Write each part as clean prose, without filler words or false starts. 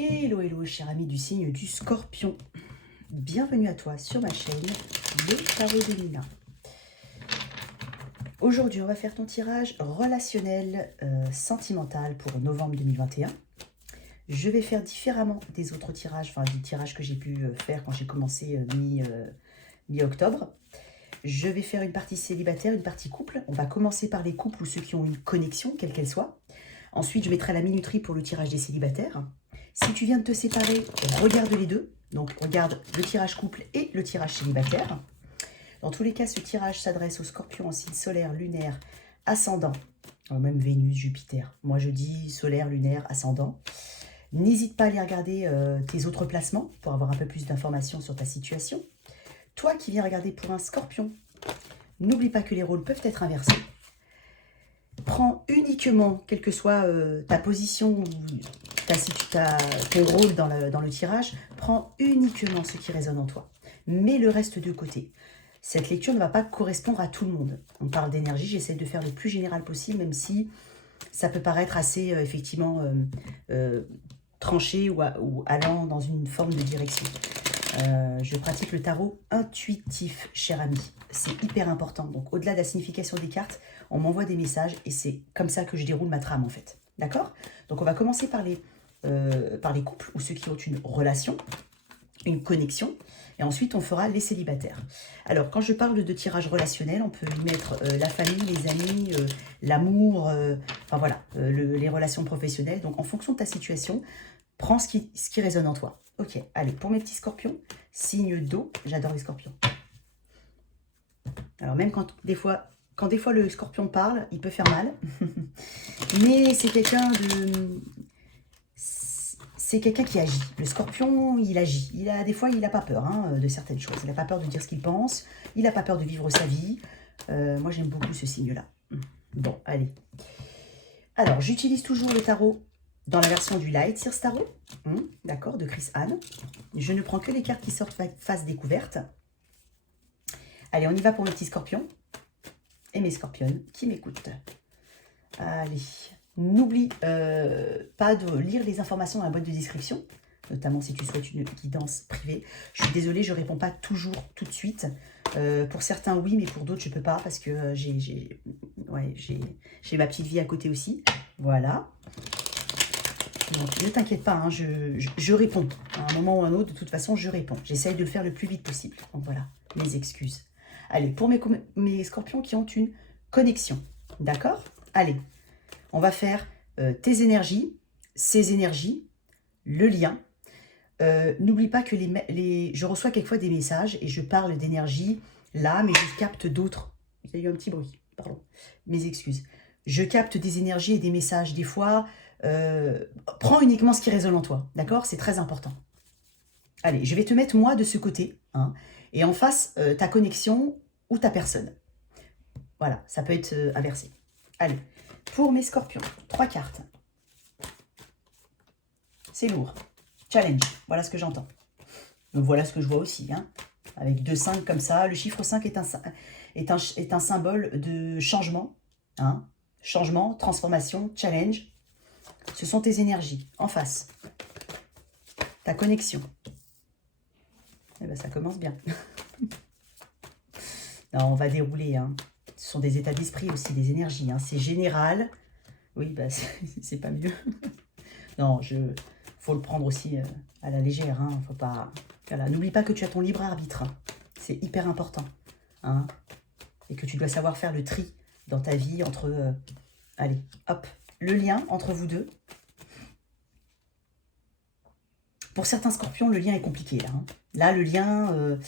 Hello, hello, cher ami du signe du Scorpion. Bienvenue à toi sur ma chaîne, le Tarot de Nina. Aujourd'hui, on va faire ton tirage relationnel sentimental pour novembre 2021. Je vais faire différemment des autres tirages, enfin des tirages que j'ai pu faire quand j'ai commencé mi-octobre. Je vais faire une partie célibataire, une partie couple. On va commencer par les couples ou ceux qui ont une connexion, quelle qu'elle soit. Ensuite, je mettrai la minuterie pour le tirage des célibataires. Si tu viens de te séparer, regarde les deux. Donc, regarde le tirage couple et le tirage célibataire. Dans tous les cas, ce tirage s'adresse aux scorpions en signe solaire, lunaire, ascendant, même Vénus, Jupiter. Moi, je dis solaire, lunaire, ascendant. N'hésite pas à aller regarder tes autres placements pour avoir un peu plus d'informations sur ta situation. Toi qui viens regarder pour un scorpion, n'oublie pas que les rôles peuvent être inversés. Prends uniquement, quelle que soit ta position ou ton rôle dans le tirage, prends uniquement ce qui résonne en toi. Mets le reste de côté. Cette lecture ne va pas correspondre à tout le monde. On parle d'énergie, j'essaie de faire le plus général possible, même si ça peut paraître assez, effectivement, tranché ou allant dans une forme de direction. Je pratique le tarot intuitif, cher ami. C'est hyper important. Donc, au-delà de la signification des cartes, on m'envoie des messages et c'est comme ça que je déroule ma trame, en fait. D'accord? Donc, on va commencer par les couples ou ceux qui ont une relation, une connexion. Et ensuite, on fera les célibataires. Alors, quand je parle de tirage relationnel, on peut y mettre la famille, les amis, l'amour, enfin voilà, les relations professionnelles. Donc, en fonction de ta situation, prends ce qui résonne en toi. Ok, allez, pour mes petits scorpions, signe d'eau, j'adore les scorpions. Alors, même quand des fois le scorpion parle, il peut faire mal. Mais c'est quelqu'un de... C'est quelqu'un qui agit. Le scorpion, il agit. Des fois, il n'a pas peur de certaines choses. Il n'a pas peur de dire ce qu'il pense. Il n'a pas peur de vivre sa vie. Moi, j'aime beaucoup ce signe-là. Bon, allez. Alors, j'utilise toujours le tarot dans la version du Light Sears Tarot. D'accord, de Chris Anne. Je ne prends que les cartes qui sortent face découverte. Allez, on y va pour mes petits scorpions. Et mes scorpionnes qui m'écoutent. Allez. N'oublie pas de lire les informations dans la boîte de description, notamment si tu souhaites une guidance privée. Je suis désolée, je ne réponds pas toujours tout de suite. Pour certains, oui, mais pour d'autres, je ne peux pas parce que j'ai ma petite vie à côté aussi. Voilà. Donc, ne t'inquiète pas, hein, je réponds. À un moment ou à un autre, de toute façon, je réponds. J'essaye de le faire le plus vite possible. Donc voilà, mes excuses. Allez, pour mes scorpions qui ont une connexion. D'accord? Allez. On va faire tes énergies, ces énergies, le lien. N'oublie pas que je reçois quelquefois des messages et je parle d'énergie là, mais je capte d'autres. Il y a eu un petit bruit, pardon. Mes excuses. Je capte des énergies et des messages. Des fois, prends uniquement ce qui résonne en toi. D'accord? C'est très important. Allez, je vais te mettre moi de ce côté. Et en face, ta connexion ou ta personne. Voilà, ça peut être inversé. Allez. Pour mes scorpions, 3 cartes. C'est lourd. Challenge, voilà ce que j'entends. Donc voilà ce que je vois aussi. Avec 2 5 comme ça. Le chiffre 5 est un symbole de changement. Changement, transformation, challenge. Ce sont tes énergies. En face. Ta connexion. Eh bien, ça commence bien. Non, on va dérouler. Ce sont des états d'esprit aussi, des énergies. C'est général. Oui, bah, c'est pas mieux. Non, faut le prendre aussi à la légère. Faut pas. Voilà. N'oublie pas que tu as ton libre arbitre. C'est hyper important. Et que tu dois savoir faire le tri dans ta vie entre... allez, hop. Le lien entre vous deux. Pour certains scorpions, le lien est compliqué. Là, le lien,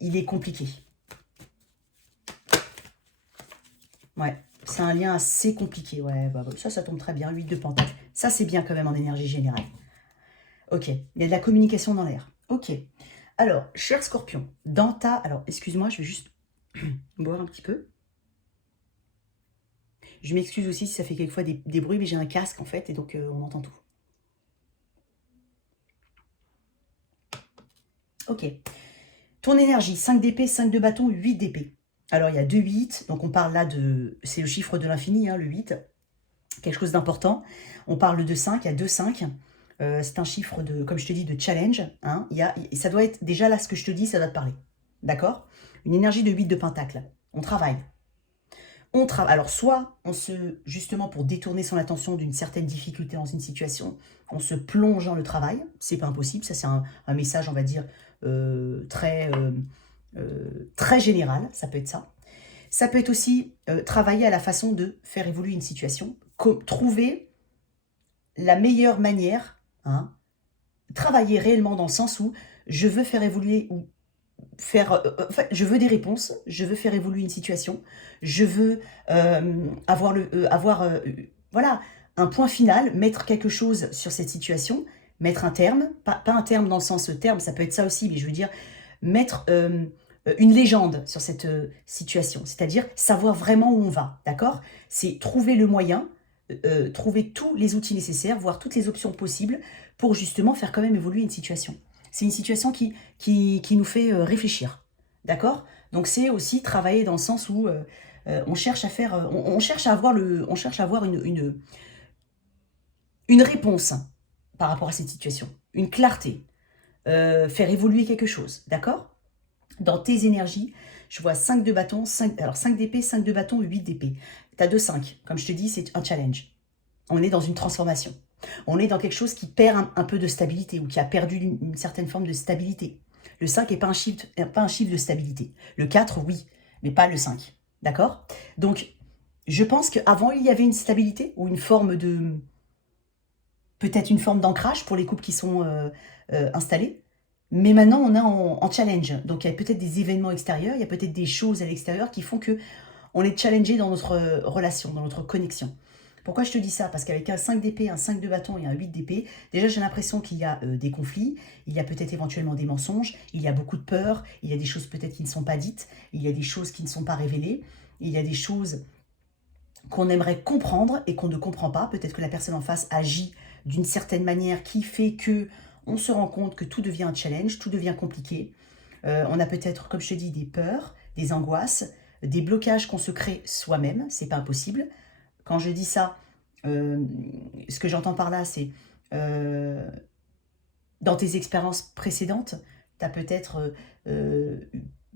il est compliqué. Ouais, c'est un lien assez compliqué. Ouais, bah, ça tombe très bien. 8 de pentacle. Ça, c'est bien quand même en énergie générale. Ok, il y a de la communication dans l'air. Ok. Alors, cher scorpion, dans ta... Alors, excuse-moi, je vais juste boire un petit peu. Je m'excuse aussi si ça fait quelquefois des bruits, mais j'ai un casque en fait, et donc on entend tout. Ok. Ton énergie, 5 d'épée, 5 de bâton, 8 d'épée. Alors, il y a 2 8, donc on parle là de... C'est le chiffre de l'infini, le 8. Quelque chose d'important. On parle de 5, il y a 2 5. C'est un chiffre de, comme je te dis, de challenge. Hein. Ça doit être, déjà là, ce que je te dis, ça doit te parler. D'accord? Une énergie de 8 de pentacle. On travaille. Alors, soit justement pour détourner son attention d'une certaine difficulté dans une situation, on se plonge dans le travail. C'est pas impossible. Ça, c'est un message, on va dire, très général. Ça peut être ça. Ça peut être aussi travailler à la façon de faire évoluer une situation. Trouver la meilleure manière, hein, travailler réellement dans le sens où je veux faire évoluer ou enfin, je veux des réponses, je veux faire évoluer une situation, je veux avoir voilà, un point final, mettre quelque chose sur cette situation, mettre un terme, pas un terme dans le sens terme, ça peut être ça aussi, mais je veux dire mettre une légende sur cette situation, c'est-à-dire savoir vraiment où on va, d'accord? C'est trouver le moyen, trouver tous les outils nécessaires, voir toutes les options possibles pour justement faire quand même évoluer une situation. C'est une situation qui nous fait réfléchir, d'accord? Donc c'est aussi travailler dans le sens où on cherche à faire, on cherche à avoir une réponse par rapport à cette situation, une clarté, faire évoluer quelque chose, d'accord? Dans tes énergies, je vois 5 de bâton, 5 d'épée, 5 de bâton, 8 d'épée. Tu as 2-5. Comme je te dis, c'est un challenge. On est dans une transformation. On est dans quelque chose qui perd un peu de stabilité ou qui a perdu une certaine forme de stabilité. Le 5 n'est pas un chiffre de stabilité. Le 4, oui, mais pas le 5. D'accord? Donc, je pense qu'avant, il y avait une stabilité ou une forme de... peut-être une forme d'ancrage pour les couples qui sont installés. Mais maintenant, on est en challenge. Donc, il y a peut-être des événements extérieurs, il y a peut-être des choses à l'extérieur qui font que on est challengé dans notre relation, dans notre connexion. Pourquoi je te dis ça? Parce qu'avec un 5 d'épée, un 5 de bâton et un 8 d'épée, déjà j'ai l'impression qu'il y a des conflits, il y a peut-être éventuellement des mensonges, il y a beaucoup de peur, il y a des choses peut-être qui ne sont pas dites, il y a des choses qui ne sont pas révélées, il y a des choses qu'on aimerait comprendre et qu'on ne comprend pas. Peut-être que la personne en face agit d'une certaine manière qui fait que on se rend compte que tout devient un challenge, tout devient compliqué. On a peut-être, comme je te dis, des peurs, des angoisses, des blocages qu'on se crée soi-même, c'est pas impossible. Quand je dis ça, ce que j'entends par là, c'est dans tes expériences précédentes, tu as peut-être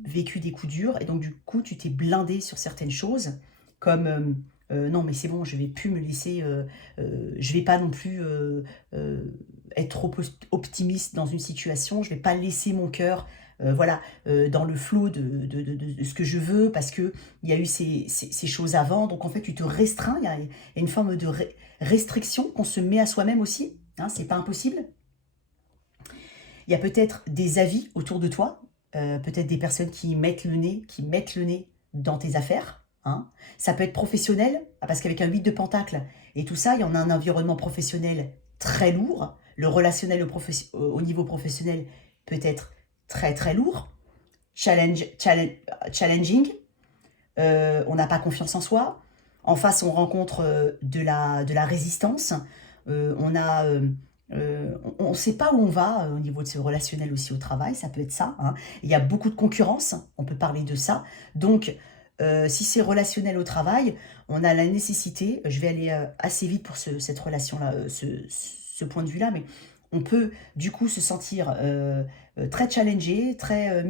vécu des coups durs et donc du coup, tu t'es blindé sur certaines choses comme non, mais c'est bon, je vais plus me laisser, je vais pas non plus être trop optimiste dans une situation, je vais pas laisser mon cœur voilà, dans le flot de ce que je veux parce qu'il y a eu ces choses avant. Donc en fait, tu te restreins, il y a une forme de restriction qu'on se met à soi-même aussi. Hein, c'est pas impossible. Il y a peut-être des avis autour de toi, peut-être des personnes qui mettent le nez dans tes affaires. Hein. Ça peut être professionnel, parce qu'avec un 8 de pentacle et tout ça, il y en a un environnement professionnel très lourd. Le relationnel au niveau professionnel peut être très très lourd, challenging, on n'a pas confiance en soi. En face, on rencontre de la résistance. On ne sait pas où on va au niveau de ce relationnel aussi au travail, ça peut être ça. Hein. Il y a beaucoup de concurrence, on peut parler de ça. Donc, si c'est relationnel au travail, on a la nécessité, je vais aller assez vite pour cette relation-là, ce point de vue-là, mais on peut du coup se sentir très challengé, très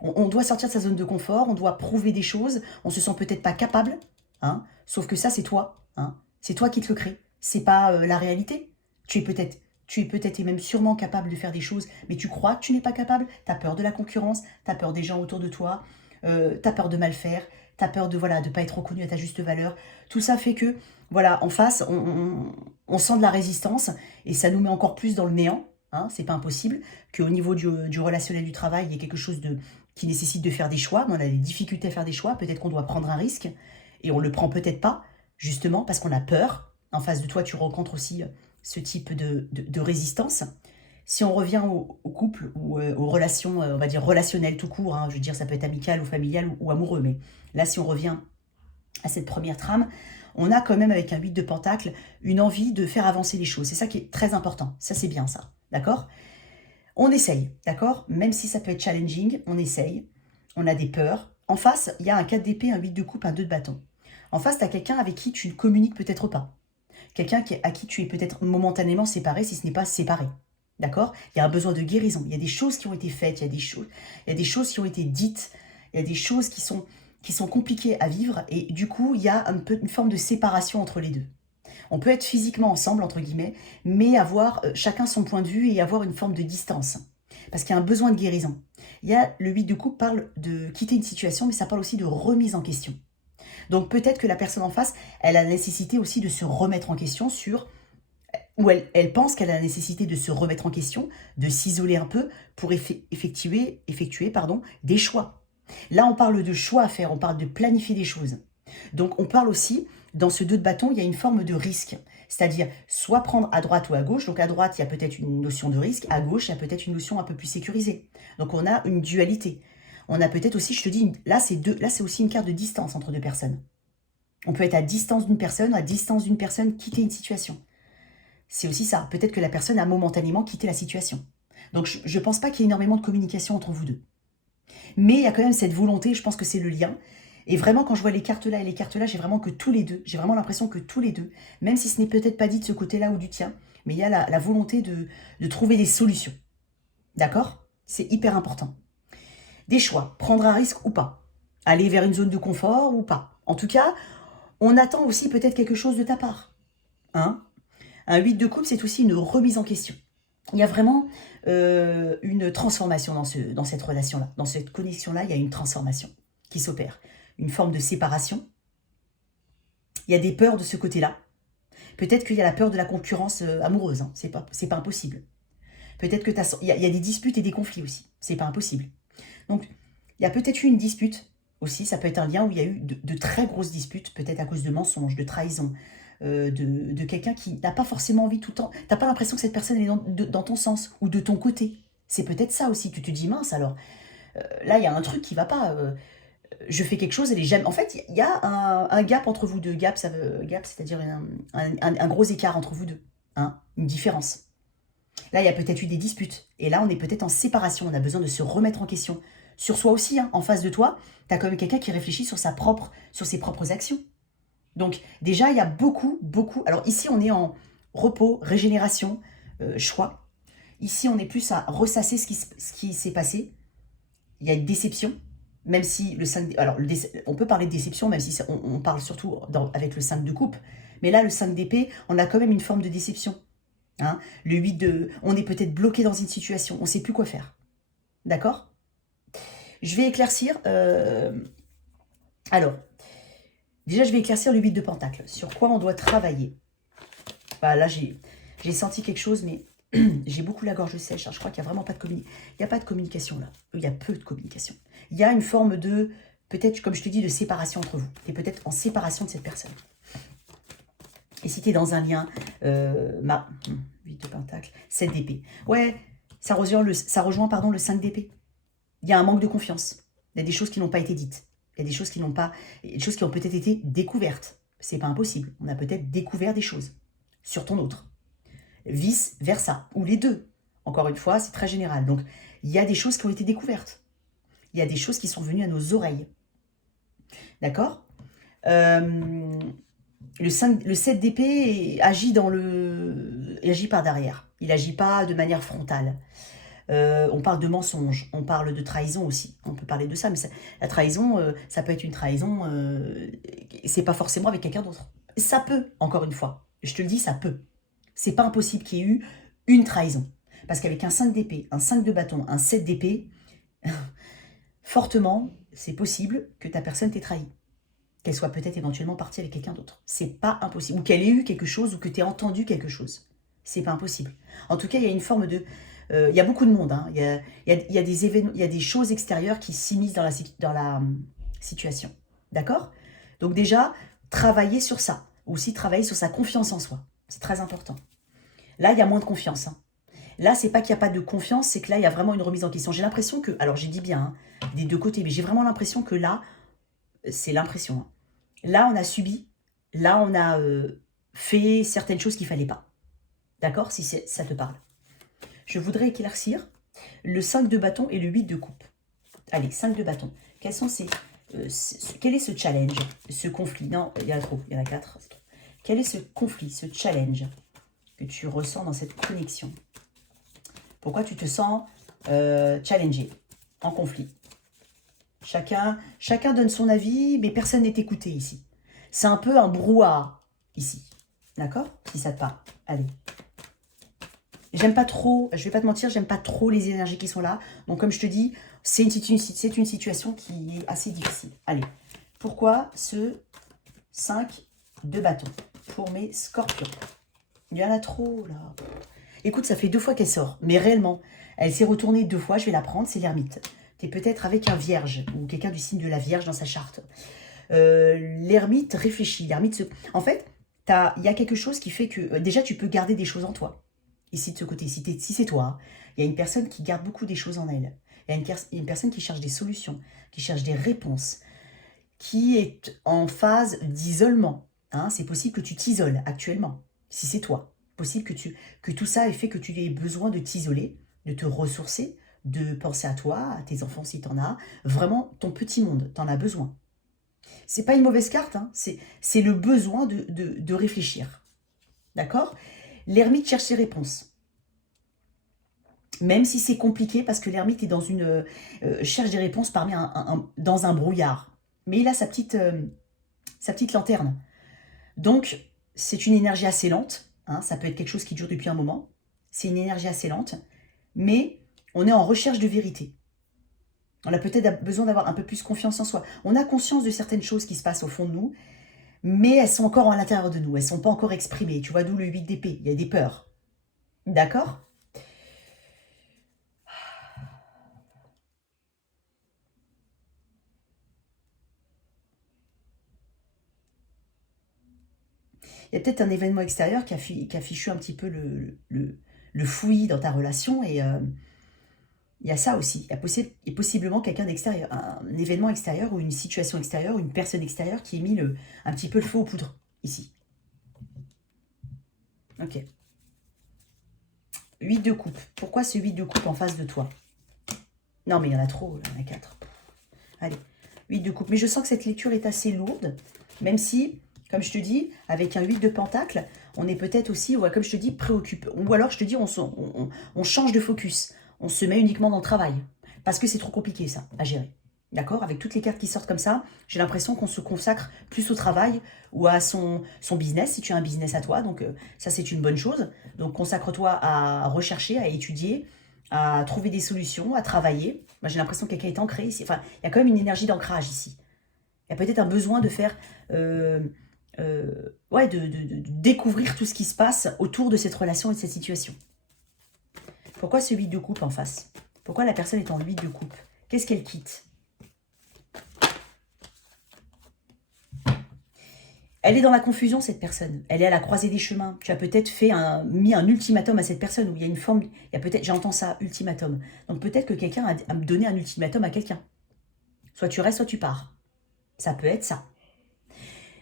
on doit sortir de sa zone de confort, on doit prouver des choses, on se sent peut-être pas capable, hein, sauf que ça c'est toi, hein, c'est toi qui te le crée, c'est pas la réalité. Tu es peut-être et même sûrement capable de faire des choses, mais tu crois que tu n'es pas capable, tu as peur de la concurrence, tu as peur des gens autour de toi, tu as peur de mal faire, tu as peur de voilà de pas être reconnu à ta juste valeur. Tout ça fait que, voilà, en face, on sent de la résistance et ça nous met encore plus dans le néant. Hein, c'est pas impossible qu'au niveau du relationnel du travail, il y ait quelque chose qui nécessite de faire des choix, mais on a des difficultés à faire des choix, peut-être qu'on doit prendre un risque et on le prend peut-être pas, justement parce qu'on a peur. En face de toi, tu rencontres aussi ce type de résistance. Si on revient au couple ou aux relations, on va dire relationnelles tout court, hein, je veux dire ça peut être amical ou familial ou amoureux, mais là si on revient à cette première trame, on a quand même avec un 8 de pentacle une envie de faire avancer les choses. C'est ça qui est très important, ça c'est bien ça, d'accord? On essaye, d'accord? Même si ça peut être challenging, on essaye, on a des peurs. En face, il y a un 4 d'épée, un 8 de coupe, un 2 de bâton. En face, tu as quelqu'un avec qui tu ne communiques peut-être pas. quelqu'un à qui tu es peut-être momentanément séparé, si ce n'est pas séparé. D'accord? Il y a un besoin de guérison. Il y a des choses qui ont été faites, il y a des choses qui ont été dites, il y a des choses qui sont compliquées à vivre. Et du coup, il y a un peu une forme de séparation entre les deux. On peut être physiquement ensemble, entre guillemets, mais avoir chacun son point de vue et avoir une forme de distance. Parce qu'il y a un besoin de guérison. Il y a le 8 de coupe parle de quitter une situation, mais ça parle aussi de remise en question. Donc peut-être que la personne en face, elle a la nécessité aussi de se remettre en question ou elle pense qu'elle a la nécessité de se remettre en question, de s'isoler un peu pour effectuer des choix. Là, on parle de choix à faire, on parle de planifier des choses. Donc on parle aussi, dans ce 2 de bâton, il y a une forme de risque. C'est-à-dire, soit prendre à droite ou à gauche. Donc à droite, il y a peut-être une notion de risque. À gauche, il y a peut-être une notion un peu plus sécurisée. Donc on a une dualité. On a peut-être aussi, je te dis, là c'est aussi une carte de distance entre deux personnes. On peut être à distance d'une personne, quitter une situation. C'est aussi ça. Peut-être que la personne a momentanément quitté la situation. Donc je ne pense pas qu'il y ait énormément de communication entre vous deux. Mais il y a quand même cette volonté, je pense que c'est le lien. Et vraiment, quand je vois les cartes là et les cartes là, j'ai vraiment l'impression que tous les deux, même si ce n'est peut-être pas dit de ce côté-là ou du tien, mais il y a la volonté de trouver des solutions. D'accord? C'est hyper important. Des choix, prendre un risque ou pas. Aller vers une zone de confort ou pas. En tout cas, on attend aussi peut-être quelque chose de ta part. Hein? Un 8 de coupe, c'est aussi une remise en question. Il y a vraiment une transformation dans cette relation-là. Dans cette connexion-là, il y a une transformation qui s'opère. Une forme de séparation. Il y a des peurs de ce côté-là. Peut-être qu'il y a la peur de la concurrence amoureuse. Hein. C'est pas impossible. Peut-être que il y a des disputes et des conflits aussi. C'est pas impossible. Donc, il y a peut-être eu une dispute aussi. Ça peut être un lien où il y a eu de très grosses disputes, peut-être à cause de mensonges, de trahison, de quelqu'un qui n'a pas forcément envie tout le temps. Tu n'as pas l'impression que cette personne est dans ton sens ou de ton côté. C'est peut-être ça aussi. Tu te dis, mince alors, là, il y a un truc qui ne va pas. Je fais quelque chose, elle est jamais... En fait, il y a un gap entre vous deux. Gap, c'est-à-dire un gros écart entre vous deux. Hein, une différence. Là, il y a peut-être eu des disputes. Et là, on est peut-être en séparation. On a besoin de se remettre en question. Sur soi aussi, hein, en face de toi, tu as quand même quelqu'un qui réfléchit sur ses propres actions. Donc, déjà, il y a beaucoup. Alors, ici, on est en repos, régénération, choix. Ici, on est plus à ressasser ce qui s'est passé. Il y a une déception, même si le 5... Alors, on peut parler de déception, même si on parle surtout avec le 5 de coupe. Mais là, le 5 d'épée, on a quand même une forme de déception. Hein, le 8 de... On est peut-être bloqué dans une situation, on ne sait plus quoi faire. D'accord? Je vais éclaircir... Alors, déjà, je vais éclaircir le 8 de pentacle. Sur quoi on doit travailler? Bah, là, j'ai senti quelque chose, mais j'ai beaucoup la gorge sèche. Hein, je crois qu'il n'y a vraiment pas de communication. Il n'y a pas de communication, là. Il y a peu de communication. Il y a une forme de... Peut-être, comme je te dis, de séparation entre vous. Tu es peut-être en séparation de cette personne. Et si tu es dans un lien, 8 de pentacle, 7 d'épée. Ouais, ça rejoint le 5 d'épée. Il y a un manque de confiance. Il y a des choses qui n'ont pas été dites. Il y a des choses qui ont peut-être été découvertes. C'est pas impossible. On a peut-être découvert des choses sur ton autre. Vice versa, ou les deux. Encore une fois, c'est très général. Donc, il y a des choses qui ont été découvertes. Il y a des choses qui sont venues à nos oreilles. D'accord? Le 7 d'épée agit par derrière. Il n'agit pas de manière frontale. On parle de mensonge, on parle de trahison aussi. On peut parler de ça, mais la trahison, ça peut être une trahison, c'est pas forcément avec quelqu'un d'autre. Ça peut, encore une fois. Je te le dis, ça peut. C'est pas impossible qu'il y ait eu une trahison. Parce qu'avec un 5 d'épée, un 5 de bâton, un 7 d'épée, fortement, c'est possible que ta personne t'ait trahi. Qu'elle soit peut-être éventuellement partie avec quelqu'un d'autre. C'est pas impossible. Ou qu'elle ait eu quelque chose, ou que tu aies entendu quelque chose. C'est pas impossible. En tout cas, il y a une forme de... il y a beaucoup de monde. Hein. Il y a des événements, il y a des choses extérieures qui s'immiscent dans la situation. D'accord? Donc déjà, travailler sur ça. Aussi travailler sur sa confiance en soi. C'est très important. Là, il y a moins de confiance. Hein. Là, c'est pas qu'il n'y a pas de confiance, c'est que là, il y a vraiment une remise en question. J'ai l'impression que... Alors, j'ai dit bien, hein, des deux côtés, mais j'ai vraiment l'impression que là, c'est l'impression. Hein. Là, on a subi. Là, on a fait certaines choses qu'il ne fallait pas. D'accord? Si ça te parle. Je voudrais éclaircir le 5 de bâton et le 8 de coupe. Allez, 5 de bâton. Quels sont quel est ce challenge, ce conflit? Non, il y en a trop, il y en a 4. Quel est ce conflit, ce challenge que tu ressens dans cette connexion? Pourquoi tu te sens challengé, en conflit? Chacun donne son avis, mais personne n'est écouté ici. C'est un peu un brouhaha ici. D'accord? Si ça te parle. Allez. J'aime pas trop, je vais pas te mentir, j'aime pas trop les énergies qui sont là. Donc comme je te dis, c'est une situation qui est assez difficile. Allez. Pourquoi ce 5 de bâton pour mes scorpions? Il y en a trop là. Écoute, ça fait 2 fois qu'elle sort. Mais réellement, elle s'est retournée 2 fois. Je vais la prendre, c'est l'ermite. Tu es peut-être avec un vierge ou quelqu'un du signe de la vierge dans sa charte. L'ermite réfléchit. En fait, il y a quelque chose qui fait que... déjà, tu peux garder des choses en toi. Ici, de ce côté, si c'est toi, hein, il y a une personne qui garde beaucoup des choses en elle. Il y a une personne qui cherche des solutions, qui cherche des réponses, qui est en phase d'isolement. Hein. C'est possible que tu t'isoles actuellement, si c'est toi. Possible que tout ça ait fait que tu aies besoin de t'isoler, de te ressourcer, de penser à toi, à tes enfants si tu en as. Vraiment, ton petit monde, tu en as besoin. C'est pas une mauvaise carte, hein. C'est le besoin de réfléchir. D'accord? L'ermite cherche ses réponses. Même si c'est compliqué, parce que l'ermite est dans cherche des réponses dans un brouillard. Mais il a sa petite lanterne. Donc, c'est une énergie assez lente. Hein, ça peut être quelque chose qui dure depuis un moment. C'est une énergie assez lente. Mais on est en recherche de vérité. On a peut-être besoin d'avoir un peu plus confiance en soi. On a conscience de certaines choses qui se passent au fond de nous, mais elles sont encore à l'intérieur de nous. Elles ne sont pas encore exprimées. Tu vois, d'où le 8 d'épée. Il y a des peurs. D'accord? Il y a peut-être un événement extérieur qui a fichu un petit peu le fouillis dans ta relation. Et il y a ça aussi. Il y a possiblement quelqu'un d'extérieur. Un événement extérieur ou une situation extérieure ou une personne extérieure qui ait mis un petit peu le feu aux poudres ici. Ok. 8 de coupe. Pourquoi ce 8 de coupe en face de toi? Non, mais il y en a trop. Il y en a 4. Allez. 8 de coupe. Mais je sens que cette lecture est assez lourde. Même si... Comme je te dis, avec un 8 de pentacle, on est peut-être aussi, ouais, comme je te dis, préoccupé. Ou alors, je te dis, on change de focus. On se met uniquement dans le travail. Parce que c'est trop compliqué, ça, à gérer. D'accord? Avec toutes les cartes qui sortent comme ça, j'ai l'impression qu'on se consacre plus au travail ou à son business, si tu as un business à toi. Donc, ça, c'est une bonne chose. Donc, consacre-toi à rechercher, à étudier, à trouver des solutions, à travailler. Moi, j'ai l'impression que quelqu'un est ancré ici. Enfin, il y a quand même une énergie d'ancrage ici. Il y a peut-être un besoin de faire... ouais, de découvrir tout ce qui se passe autour de cette relation et de cette situation. Pourquoi ce 8 de coupe en face? Pourquoi la personne est en 8 de coupe? Qu'est-ce qu'elle quitte? Elle est dans la confusion, cette personne. Elle est à la croisée des chemins. Tu as peut-être mis un ultimatum à cette personne, où il y a une forme... Il y a peut-être, j'entends ça, ultimatum. Donc peut-être que quelqu'un a donné un ultimatum à quelqu'un. Soit tu restes, soit tu pars. Ça peut être ça.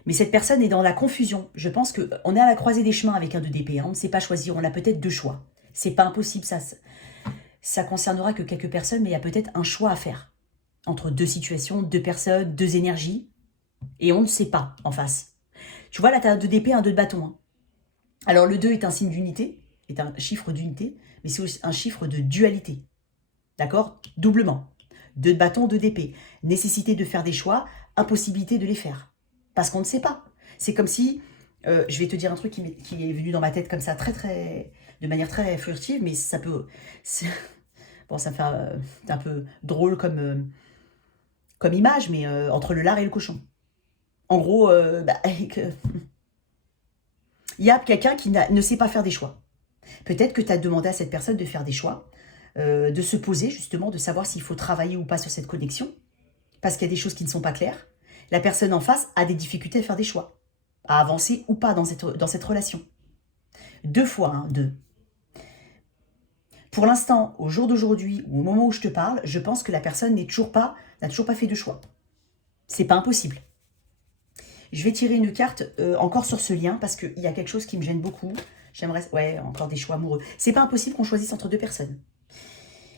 Mais cette personne est dans la confusion. Je pense qu'on est à la croisée des chemins avec un 2 d'épée. On ne sait pas choisir. On a peut-être 2 choix. C'est pas impossible. Ça concernera que quelques personnes, mais il y a peut-être un choix à faire. Entre 2 situations, 2 personnes, 2 énergies. Et on ne sait pas en face. Tu vois, là, tu as un 2 d'épée, un 2 de bâton. Hein. Alors, le 2 est un signe d'unité, est un chiffre d'unité, mais c'est aussi un chiffre de dualité. D'accord? Doublement. 2 de bâton, 2 d'épée. Nécessité de faire des choix, impossibilité de les faire. Parce qu'on ne sait pas. C'est comme si, je vais te dire un truc qui est venu dans ma tête comme ça, de manière très furtive, mais ça peut... Bon, ça fait un peu drôle comme image, mais entre le lard et le cochon. En gros, il y a quelqu'un qui ne sait pas faire des choix. Peut-être que tu as demandé à cette personne de faire des choix, de se poser justement, de savoir s'il faut travailler ou pas sur cette connexion, parce qu'il y a des choses qui ne sont pas claires. La personne en face a des difficultés à faire des choix, à avancer ou pas dans cette relation. 2 fois, hein, 2. Pour l'instant, au jour d'aujourd'hui, ou au moment où je te parle, je pense que la personne n'a toujours pas fait de choix. C'est pas impossible. Je vais tirer une carte encore sur ce lien, parce qu'il y a quelque chose qui me gêne beaucoup. J'aimerais... Ouais, encore des choix amoureux. C'est pas impossible qu'on choisisse entre 2 personnes.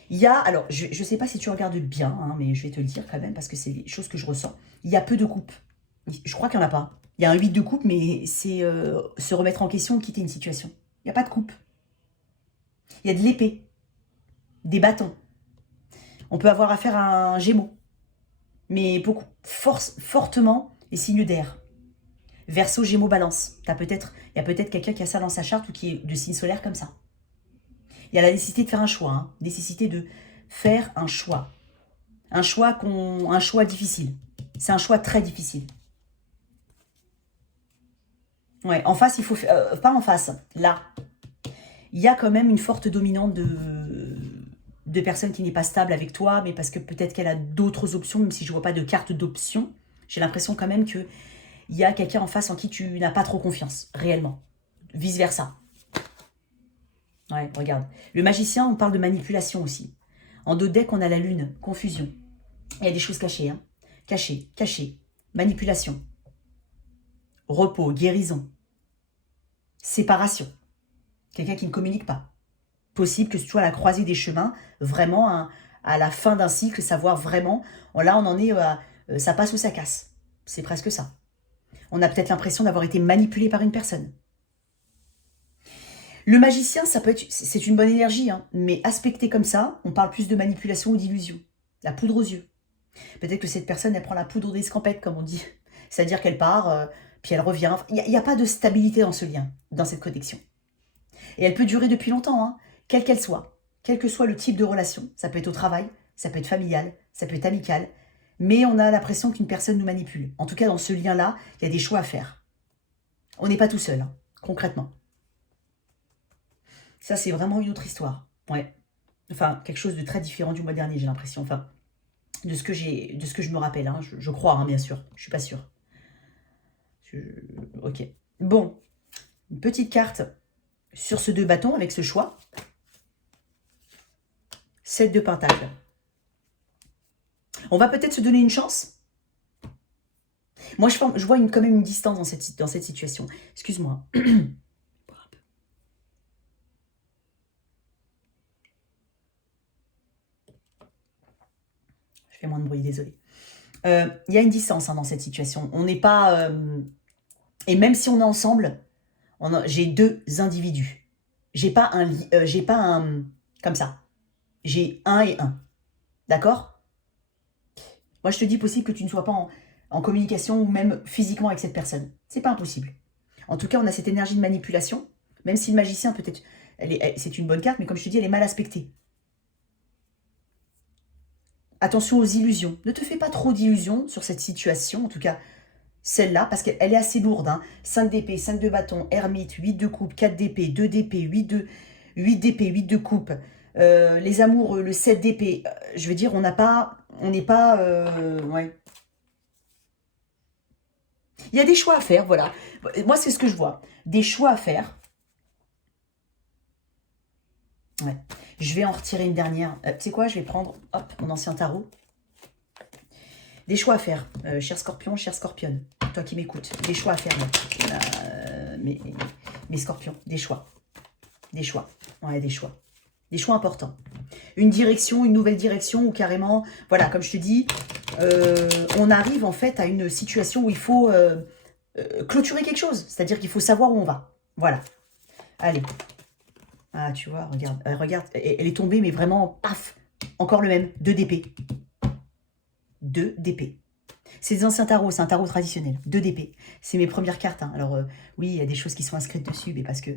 Il y a... Alors, je ne sais pas si tu regardes bien, hein, mais je vais te le dire quand même, parce que c'est les choses que je ressens. Il y a peu de couples. Je crois qu'il n'y en a pas. Il y a un 8 de coupe, mais c'est se remettre en question, quitter une situation. Il n'y a pas de coupe. Il y a de l'épée, des bâtons. On peut avoir affaire à un Gémeaux, mais beaucoup, fortement les signes d'air. Verseau, Gémeaux, Balance. Il y a peut-être quelqu'un qui a ça dans sa charte ou qui est de signe solaire comme ça. Il y a la nécessité de faire un choix, hein. Nécessité de faire un choix. Un choix difficile. C'est un choix très difficile. Ouais, en face, il faut... pas en face, là. Il y a quand même une forte dominante de personne qui n'est pas stable avec toi, mais parce que peut-être qu'elle a d'autres options, même si je ne vois pas de carte d'option. J'ai l'impression quand même qu'il y a quelqu'un en face en qui tu n'as pas trop confiance, réellement. Vice-versa. Ouais, regarde. Le magicien, on parle de manipulation aussi. En dos de deck, on a la lune, confusion. Il y a des choses cachées, hein. Cachées. Manipulation. Repos, guérison. Séparation. Quelqu'un qui ne communique pas. Possible que ce soit à la croisée des chemins, vraiment à la fin d'un cycle, savoir vraiment, là on en est à ça passe ou ça casse. C'est presque ça. On a peut-être l'impression d'avoir été manipulé par une personne. Le magicien, c'est une bonne énergie, hein, mais aspecté comme ça, on parle plus de manipulation ou d'illusion. La poudre aux yeux. Peut-être que cette personne, elle prend la poudre d'escampette, comme on dit. C'est-à-dire qu'elle part, puis elle revient. Il n'y a pas de stabilité dans ce lien, dans cette connexion. Et elle peut durer depuis longtemps, hein, quelle qu'elle soit. Quel que soit le type de relation. Ça peut être au travail, ça peut être familial, ça peut être amical. Mais on a l'impression qu'une personne nous manipule. En tout cas, dans ce lien-là, il y a des choix à faire. On n'est pas tout seul, hein, concrètement. Ça, c'est vraiment une autre histoire. Ouais. Enfin, quelque chose de très différent du mois dernier, j'ai l'impression. Enfin, de ce que je me rappelle, hein. Je crois, hein, bien sûr. Je suis pas sûre. Ok. Bon. Une petite carte sur ce 2 bâtons avec ce choix. 7 de Pentacle. On va peut-être se donner une chance. Moi, je vois quand même une distance dans cette situation. Excuse-moi. Je fais moins de bruit, désolé. Il y a une distance, hein, dans cette situation. On n'est pas... et même si on est ensemble, j'ai 2 individus. J'ai pas un... Comme ça. J'ai 1 et 1. D'accord? Moi, je te dis possible que tu ne sois pas en communication ou même physiquement avec cette personne. C'est pas impossible. En tout cas, on a cette énergie de manipulation. Même si le magicien, peut-être, c'est une bonne carte, mais comme je te dis, elle est mal aspectée. Attention aux illusions. Ne te fais pas trop d'illusions sur cette situation, en tout cas celle-là, parce qu'elle est assez lourde. Hein. 5 d'épée, 5 de bâton, ermite, 8 de coupe, 4 d'épée, 2 d'épée, 8 d'épée, 8 de coupe. Les amoureux, le 7 d'épée. Je veux dire, on n'est pas... ouais. Il y a des choix à faire, voilà. Moi, c'est ce que je vois. Des choix à faire. Ouais. Je vais en retirer une dernière. Tu sais quoi, je vais prendre, hop, mon ancien tarot. Des choix à faire, cher scorpion, chère scorpionne. Toi qui m'écoutes, des choix à faire, mes scorpions, des choix. Des choix, ouais, des choix. Des choix importants. Une direction, une nouvelle direction, ou carrément, voilà, comme je te dis, on arrive en fait à une situation où il faut clôturer quelque chose. C'est-à-dire qu'il faut savoir où on va. Voilà. Allez. Ah, tu vois, regarde, regarde, elle est tombée, mais vraiment, paf, encore le même, 2 d'épée. 2 d'épée. C'est des anciens tarots, c'est un tarot traditionnel. 2 d'épée. C'est mes premières cartes. Hein. Alors, oui, il y a des choses qui sont inscrites dessus, mais parce que...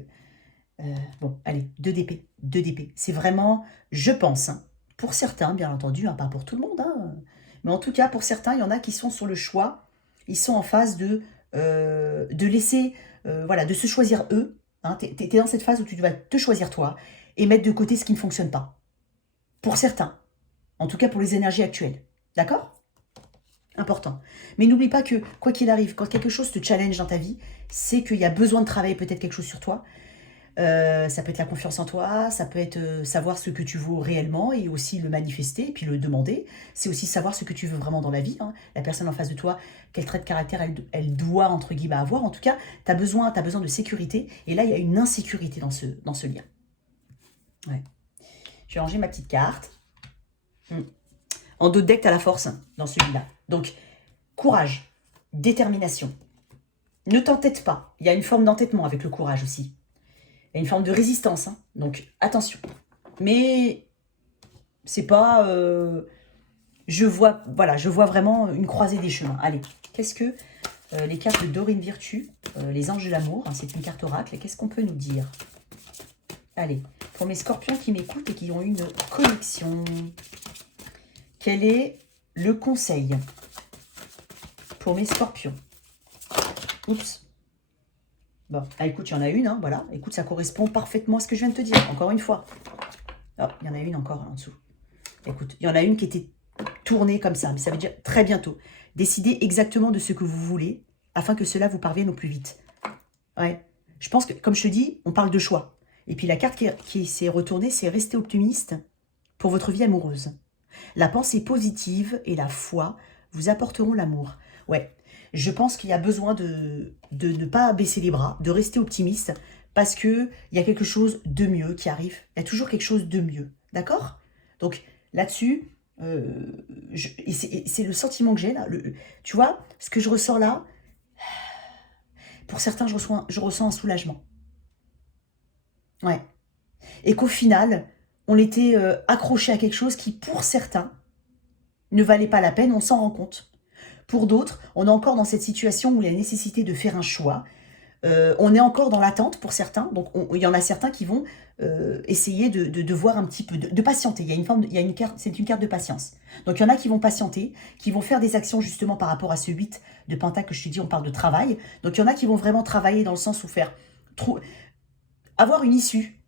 bon, allez, 2 d'épée. 2 d'épée. C'est vraiment, je pense, hein, pour certains, bien entendu, hein, pas pour tout le monde, hein, mais en tout cas, pour certains, il y en a qui sont sur le choix. Ils sont en phase de laisser, voilà, de se choisir eux. Hein. Tu es dans cette phase où tu dois te choisir toi et mettre de côté ce qui ne fonctionne pas. Pour certains. En tout cas, pour les énergies actuelles. D'accord ? Important. Mais n'oublie pas que, quoi qu'il arrive, quand quelque chose te challenge dans ta vie, c'est qu'il y a besoin de travailler peut-être quelque chose sur toi. Ça peut être la confiance en toi, ça peut être savoir ce que tu vaux réellement et aussi le manifester et puis le demander. C'est aussi savoir ce que tu veux vraiment dans la vie. Hein. La personne en face de toi, quel trait de caractère elle doit, entre guillemets, avoir. En tout cas, tu as besoin de sécurité. Et là, il y a une insécurité dans ce lien. Ouais. Je vais ranger ma petite carte. En dos de deck, tu as la force, hein, dans celui-là. Donc, courage. détermination. Ne t'entête pas. Il y a une forme d'entêtement avec le courage aussi. Il y a une forme de résistance, hein. Donc attention. Mais c'est pas... je vois vraiment une croisée des chemins. Allez, qu'est-ce que les cartes de Dorine Virtue, les anges de l'amour, hein, c'est une carte oracle, qu'est-ce qu'on peut nous dire? Allez, pour mes scorpions qui m'écoutent et qui ont une connexion, quel est le conseil pour mes scorpions? Oups. Bon, ah, écoute, il y en a une, hein, voilà. Écoute, ça correspond parfaitement à ce que je viens de te dire, encore une fois. Oh, il y en a une encore en dessous. Écoute, il y en a une qui était tournée comme ça, mais ça veut dire très bientôt. Décidez exactement de ce que vous voulez, afin que cela vous parvienne au plus vite. Ouais. Je pense que, comme je te dis, on parle de choix. Et puis la carte qui s'est retournée, c'est rester optimiste pour votre vie amoureuse. La pensée positive et la foi vous apporteront l'amour. Ouais, je pense qu'il y a besoin de ne pas baisser les bras, de rester optimiste, parce qu'il y a quelque chose de mieux qui arrive. Il y a toujours quelque chose de mieux, d'accord? Donc là-dessus, c'est le sentiment que j'ai là. Tu vois, ce que je ressens là, pour certains, je ressens un soulagement. Ouais. Et qu'au final, on était accroché à quelque chose qui, pour certains, ne valait pas la peine, on s'en rend compte. Pour d'autres, on est encore dans cette situation où il y a nécessité de faire un choix. On est encore dans l'attente pour certains. Donc, il y en a certains qui vont essayer de voir un petit peu, de patienter. Il y a une carte, c'est une carte de patience. Donc, il y en a qui vont patienter, qui vont faire des actions justement par rapport à ce 8 de Pentacle que je te dis, on parle de travail. Donc, il y en a qui vont vraiment travailler dans le sens où avoir une issue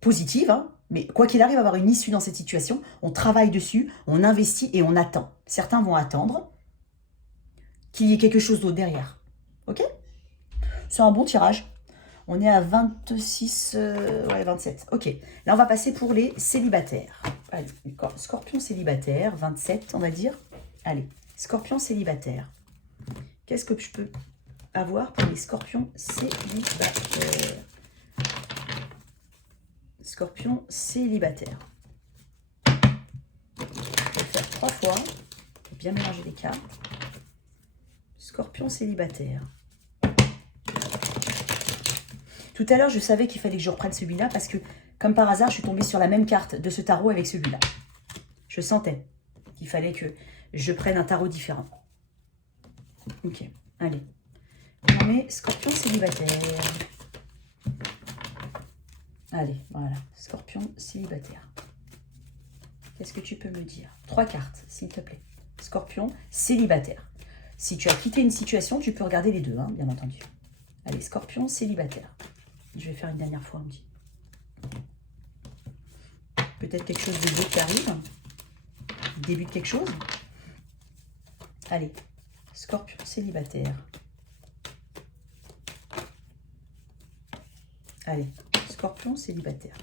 positive, hein, mais quoi qu'il arrive, avoir une issue dans cette situation, on travaille dessus, on investit et on attend. Certains vont attendre qu'il y ait quelque chose d'autre derrière. Ok? C'est un bon tirage. On est à 26, ouais, 27. Ok, là on va passer pour les célibataires. Allez, Scorpion célibataire, 27 on va dire. Allez, Scorpion célibataire. Qu'est-ce que je peux avoir pour les scorpions célibataires? Scorpion célibataire. Je vais le faire 3 fois pour bien mélanger les cartes. Scorpion célibataire. Tout à l'heure, je savais qu'il fallait que je reprenne celui-là parce que, comme par hasard, je suis tombée sur la même carte de ce tarot avec celui-là. Je sentais qu'il fallait que je prenne un tarot différent. Ok, allez. On met Scorpion célibataire. Allez, voilà. Scorpion célibataire. Qu'est-ce que tu peux me dire? 3 cartes, s'il te plaît. Scorpion célibataire. Si tu as quitté une situation, tu peux regarder les deux, hein, bien entendu. Allez, Scorpion célibataire. Je vais faire une dernière fois, on me dit. Peut-être quelque chose de beau qui arrive. Début de quelque chose. Allez, Scorpion célibataire. Allez, Scorpion célibataire.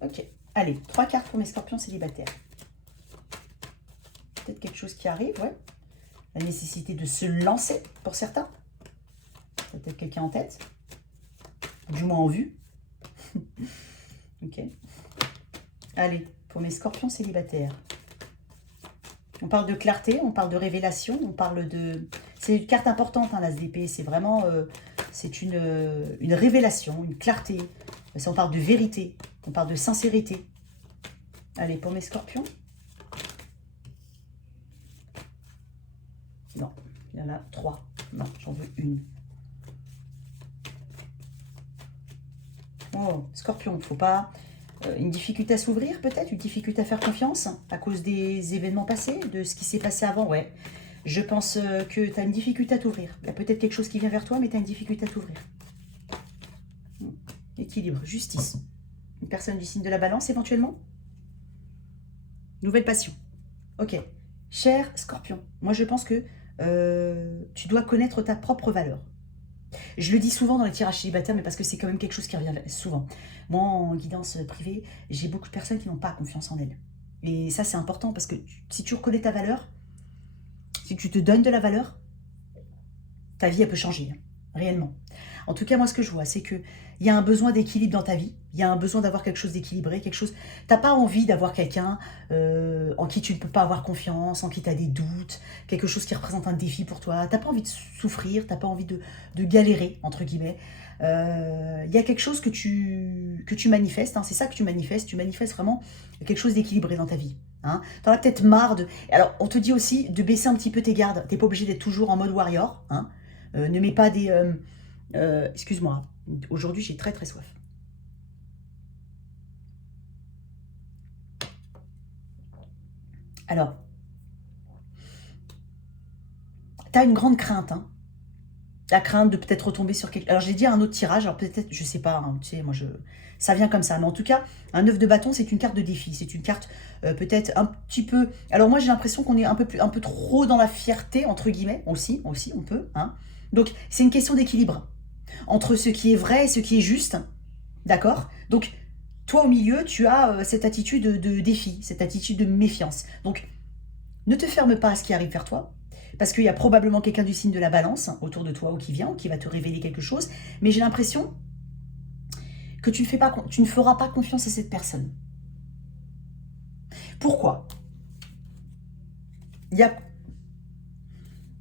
Ok, allez, 3 cartes pour mes scorpions célibataires. Peut-être quelque chose qui arrive, ouais. La nécessité de se lancer pour certains. Peut-être quelqu'un en tête. Du moins en vue. Ok. Allez, pour mes scorpions célibataires. On parle de clarté, on parle de révélation, on parle de... C'est une carte importante, hein, l'As d'épée. C'est vraiment... c'est une révélation, une clarté. On parle de vérité, on parle de sincérité. Allez, pour mes scorpions. Non, il y en a 3. Non, j'en veux une. Oh, scorpion, il ne faut pas... une difficulté à s'ouvrir peut-être, une difficulté à faire confiance à cause des événements passés, de ce qui s'est passé avant, ouais. Je pense que tu as une difficulté à t'ouvrir. Il y a peut-être quelque chose qui vient vers toi, mais tu as une difficulté à t'ouvrir. Équilibre, justice. Une personne du signe de la balance éventuellement. Nouvelle passion. Ok. Cher Scorpion, moi je pense que tu dois connaître ta propre valeur. Je le dis souvent dans les tirages célibataires, mais parce que c'est quand même quelque chose qui revient souvent. Moi, en guidance privée, j'ai beaucoup de personnes qui n'ont pas confiance en elles. Et ça, c'est important parce que si tu reconnais ta valeur, si tu te donnes de la valeur, ta vie, elle peut changer, hein, réellement. En tout cas, moi, ce que je vois, c'est qu'il y a un besoin d'équilibre dans ta vie. Il y a un besoin d'avoir quelque chose d'équilibré, quelque chose... T'as pas envie d'avoir quelqu'un en qui tu ne peux pas avoir confiance, en qui tu as des doutes, quelque chose qui représente un défi pour toi. T'as pas envie de souffrir, t'as pas envie de galérer, entre guillemets. Il y a quelque chose que tu manifestes, hein, c'est ça que tu manifestes vraiment quelque chose d'équilibré dans ta vie. Hein. T'en as peut-être marre de... Alors, on te dit aussi de baisser un petit peu tes gardes. T'es pas obligé d'être toujours en mode warrior. Hein. Ne mets pas des... excuse-moi, aujourd'hui j'ai très très soif. Alors, t'as une grande crainte, hein. La crainte de peut-être retomber sur quelque... Alors, j'ai dit un autre tirage, alors peut-être, je sais pas, hein, tu sais, moi, ça vient comme ça. Mais en tout cas, un 9 de bâton, c'est une carte de défi. C'est une carte peut-être un petit peu... Alors, moi, j'ai l'impression qu'on est un peu trop dans la fierté, entre guillemets, aussi, on peut. Hein. Donc, c'est une question d'équilibre entre ce qui est vrai et ce qui est juste. D'accord. Donc, toi, au milieu, tu as cette attitude de défi, cette attitude de méfiance. Donc, ne te ferme pas à ce qui arrive vers toi. Parce qu'il y a probablement quelqu'un du signe de la balance autour de toi ou qui vient, ou qui va te révéler quelque chose. Mais j'ai l'impression que tu ne feras pas confiance à cette personne. Pourquoi? Il y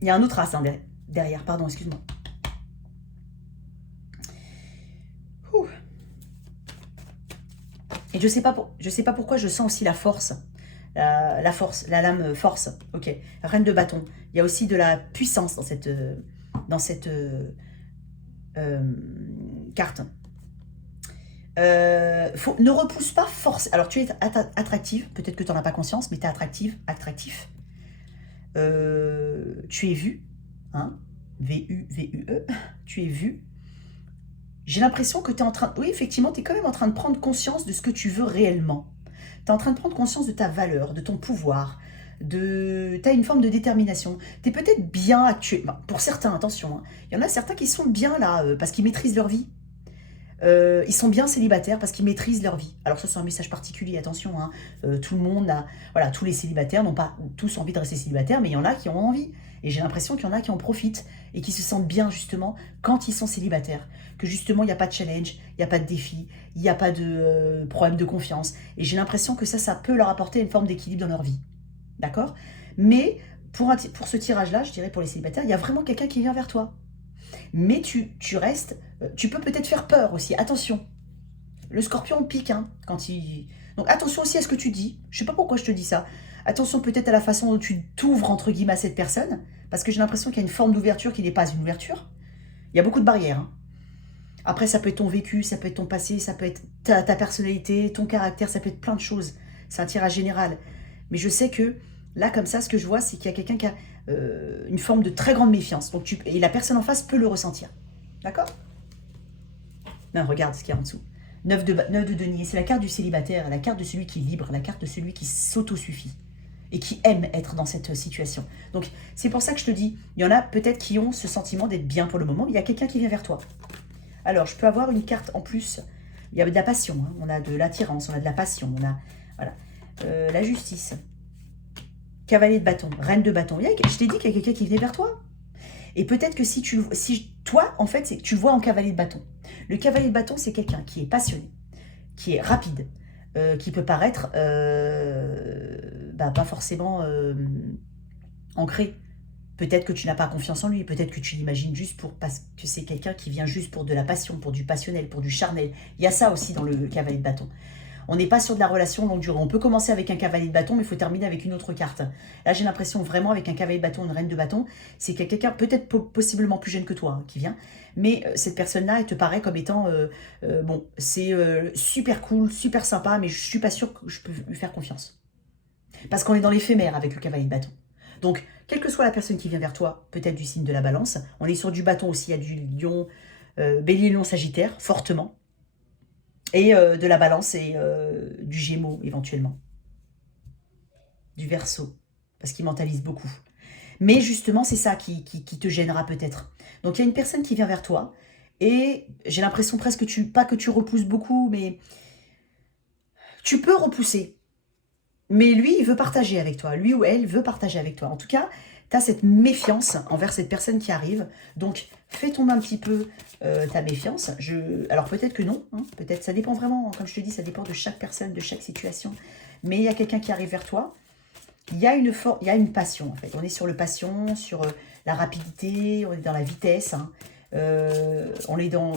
a un autre as hein, derrière, pardon, excuse-moi. Et je sais pas pourquoi je sens aussi la force. La force, la lame force. Ok, reine de bâton. Il y a aussi de la puissance dans cette carte. Ne repousse pas force. Alors tu es attractive, peut-être que tu n'en as pas conscience, mais tu es attractif. Tu es vu, hein, V-U-V-U-E, tu es vu. J'ai l'impression que tu es en train... Oui, effectivement, tu es quand même en train de prendre conscience de ce que tu veux réellement. Tu es en train de prendre conscience de ta valeur, de ton pouvoir, tu as une forme de détermination. Tu es peut-être bien actuellement. Pour certains, attention, hein, il y en a certains qui sont bien là, parce qu'ils maîtrisent leur vie. Ils sont bien célibataires parce qu'ils maîtrisent leur vie. Alors ça, c'est un message particulier, attention. Hein. Tout le monde a... Voilà, tous les célibataires n'ont pas tous envie de rester célibataires, mais il y en a qui ont envie. Et j'ai l'impression qu'il y en a qui en profitent et qui se sentent bien, justement, quand ils sont célibataires. Que justement, il n'y a pas de challenge, il n'y a pas de défi, il n'y a pas de problème de confiance. Et j'ai l'impression que ça peut leur apporter une forme d'équilibre dans leur vie. D'accord? Mais pour ce tirage-là, je dirais pour les célibataires, il y a vraiment quelqu'un qui vient vers toi. Mais tu restes... Tu peux peut-être faire peur aussi. Attention. Le scorpion pique, hein, quand il... Donc attention aussi à ce que tu dis. Je sais pas pourquoi je te dis ça. Attention peut-être à la façon dont tu t'ouvres, entre guillemets, à cette personne. Parce que j'ai l'impression qu'il y a une forme d'ouverture qui n'est pas une ouverture. Il y a beaucoup de barrières. Hein. Après, ça peut être ton vécu, ça peut être ton passé, ça peut être ta personnalité, ton caractère, ça peut être plein de choses. C'est un tirage général. Mais je sais que, là, comme ça, ce que je vois, c'est qu'il y a quelqu'un qui a une forme de très grande méfiance. Donc et la personne en face peut le ressentir. D'accord? Non, regarde ce qu'il y a en dessous. 9 de denier, c'est la carte du célibataire, la carte de celui qui est libre, la carte de celui qui s'auto-suffit et qui aime être dans cette situation. Donc, c'est pour ça que je te dis, il y en a peut-être qui ont ce sentiment d'être bien pour le moment, mais il y a quelqu'un qui vient vers toi. Alors, je peux avoir une carte en plus. Il y a de la passion, hein. On a de l'attirance, on a de la passion, on a voilà, la justice. Cavalier de bâton, reine de bâton. Je t'ai dit qu'il y a quelqu'un qui venait vers toi. Et peut-être que si toi, en fait, tu le vois en cavalier de bâton. Le cavalier de bâton, c'est quelqu'un qui est passionné, qui est rapide, qui peut paraître pas forcément ancré. Peut-être que tu n'as pas confiance en lui, peut-être que tu l'imagines juste parce que c'est quelqu'un qui vient juste pour de la passion, pour du passionnel, pour du charnel. Il y a ça aussi dans le cavalier de bâton. On n'est pas sur de la relation longue durée. On peut commencer avec un cavalier de bâton, mais il faut terminer avec une autre carte. Là, j'ai l'impression vraiment avec un cavalier de bâton, une reine de bâton, c'est quelqu'un peut-être possiblement plus jeune que toi hein, qui vient. Mais cette personne-là, elle te paraît comme étant, bon, c'est super cool, super sympa, mais je ne suis pas sûre que je peux lui faire confiance. Parce qu'on est dans l'éphémère avec le cavalier de bâton. Donc, quelle que soit la personne qui vient vers toi, peut-être du signe de la balance, on est sur du bâton aussi, il y a du lion, bélier, lion, sagittaire, fortement. Et de la balance et du gémeaux éventuellement. Du verseau, parce qu'il mentalise beaucoup. Mais justement, c'est ça qui te gênera peut-être. Donc il y a une personne qui vient vers toi et j'ai l'impression presque pas que tu repousses beaucoup, mais tu peux repousser. Mais lui, il veut partager avec toi. Lui ou elle veut partager avec toi. En tout cas, tu as cette méfiance envers cette personne qui arrive. Donc, fais tomber un petit peu ta méfiance. Alors, peut-être que non. Hein, peut-être, ça dépend vraiment. Comme je te dis, ça dépend de chaque personne, de chaque situation. Mais il y a quelqu'un qui arrive vers toi. Il y a une passion, en fait. On est sur le passion, sur la rapidité, on est dans la vitesse. Hein. On est dans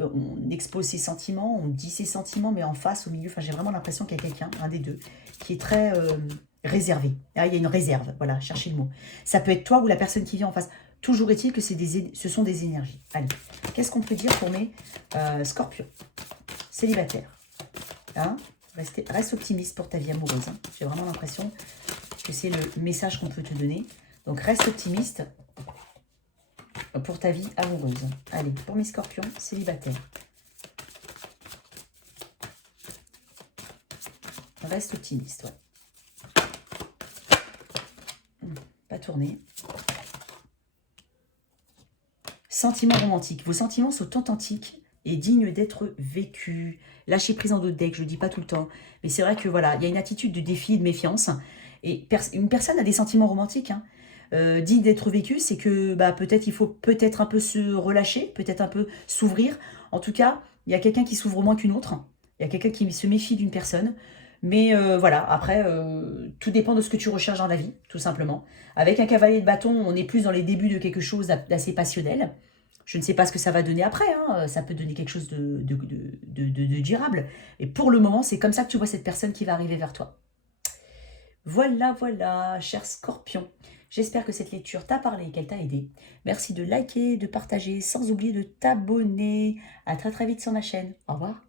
on expose ses sentiments, on dit ses sentiments, mais en face, au milieu, enfin, j'ai vraiment l'impression qu'il y a quelqu'un, un des deux, qui est très réservé. Ah, il y a une réserve, voilà, cherchez le mot. Ça peut être toi ou la personne qui vient en face. Toujours est-il que ce sont des énergies. Allez, qu'est-ce qu'on peut dire pour mes scorpions célibataires, hein? Reste optimiste pour ta vie amoureuse. Hein. J'ai vraiment l'impression que c'est le message qu'on peut te donner. Donc, reste optimiste pour ta vie amoureuse. Allez, pour mes scorpions célibataires. Reste optimiste, ouais. Pas tourner. Sentiments romantiques. Vos sentiments sont authentiques et dignes d'être vécus. Lâchez prise en d'autres decks, je ne le dis pas tout le temps. Mais c'est vrai que voilà, il y a une attitude de défi et de méfiance. Et une personne a des sentiments romantiques, hein. Digne d'être vécu, c'est que bah, peut-être il faut peut-être un peu se relâcher, peut-être un peu s'ouvrir. En tout cas, il y a quelqu'un qui s'ouvre moins qu'une autre. Il y a quelqu'un qui se méfie d'une personne. Mais voilà, après, tout dépend de ce que tu recherches dans la vie, tout simplement. Avec un cavalier de bâton, on est plus dans les débuts de quelque chose d'assez passionnel. Je ne sais pas ce que ça va donner après, hein. Ça peut donner quelque chose de durable. Et pour le moment, c'est comme ça que tu vois cette personne qui va arriver vers toi. Voilà, voilà, cher Scorpion. J'espère que cette lecture t'a parlé et qu'elle t'a aidé. Merci de liker, de partager, sans oublier de t'abonner. À très très vite sur ma chaîne. Au revoir.